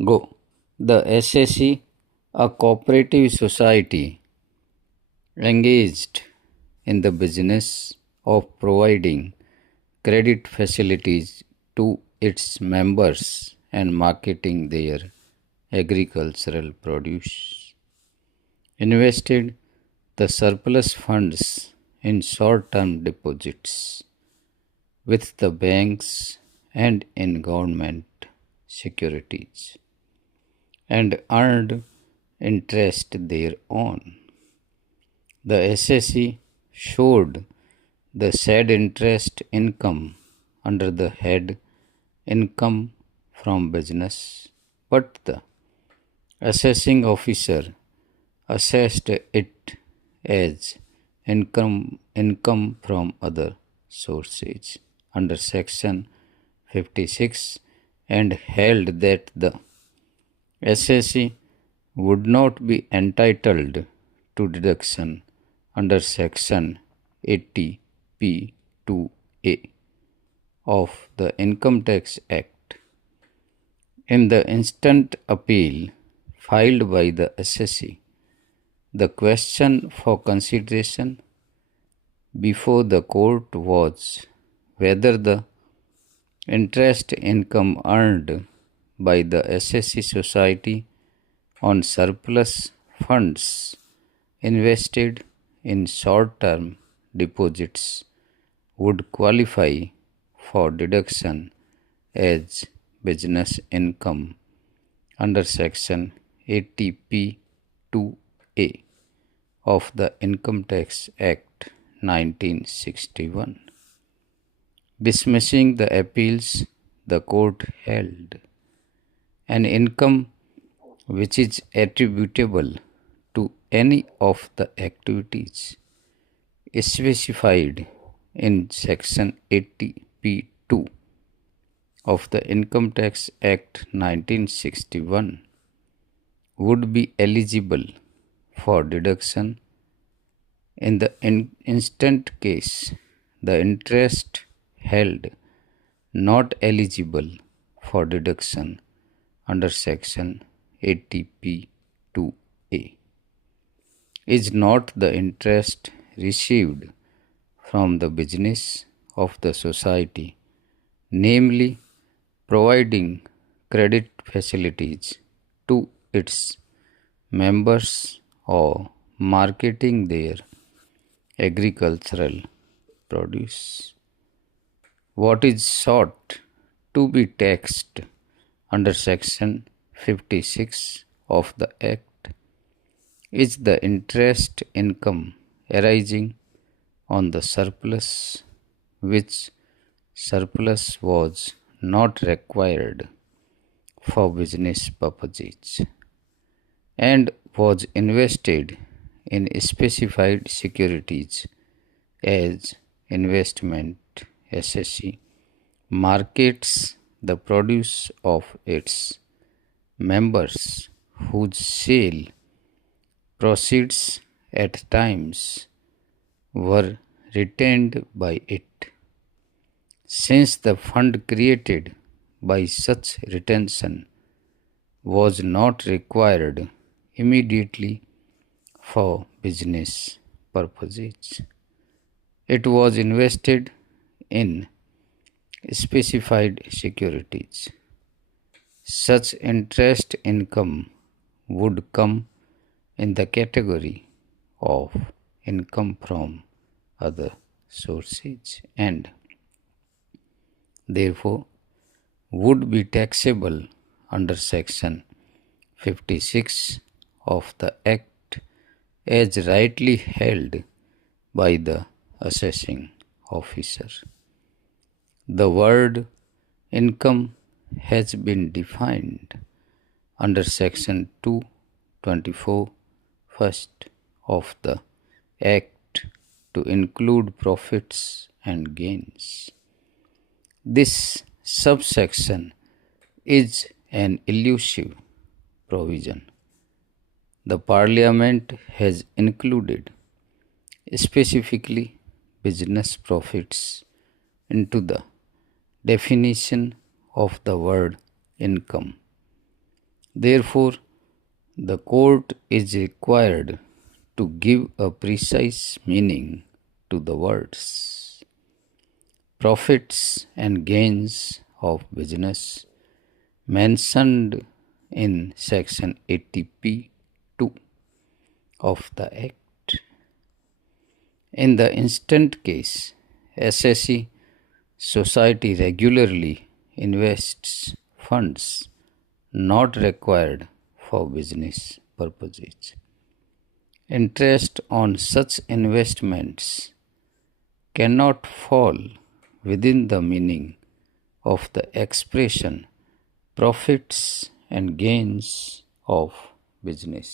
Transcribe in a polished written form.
Go. The SSC, a cooperative society engaged in the business of providing credit facilities to its members and marketing their agricultural produce, invested the surplus funds in short term deposits with the banks and in government securities, and earned interest thereon. The SSE showed the said interest income under the head income from business, but the assessing officer assessed it as income from other sources under section 56 and held that the SSE would not be entitled to deduction under section 80p2a of the Income Tax Act. In the instant appeal filed by the SSE, the question for consideration before the court was whether the interest income earned by the SSE society on surplus funds invested in short-term deposits would qualify for deduction as business income under section 80p2a of the Income Tax Act 1961. Dismissing the appeals, the court held an income which is attributable to any of the activities specified in section 80p2 of the Income Tax Act 1961 would be eligible for deduction. In the instant case, the interest held not eligible for deduction under section 80p2a is not the interest received from the business of the society, namely providing credit facilities to its members or marketing their agricultural produce. What is sought to be taxed under section 56 of the Act is the interest income arising on the surplus, which surplus was not required for business purposes and was invested in specified securities as investment. SSE markets the produce of its members whose sale proceeds at times were retained by it. Since the fund created by such retention was not required immediately for business purposes, it was invested in specified securities. Such interest income would come in the category of income from other sources and therefore would be taxable under section 56 of the Act as rightly held by the assessing officer. The word income has been defined under section 224 first of the Act to include profits and gains. This subsection is an elusive provision. The Parliament has included specifically business profits into the definition of the word income. Therefore, the court is required to give a precise meaning to the words profits and gains of business mentioned in section 80p2 of the Act. In the instant case, SSE society regularly invests funds not required for business purposes. Interest on such investments cannot fall within the meaning of the expression profits and gains of business.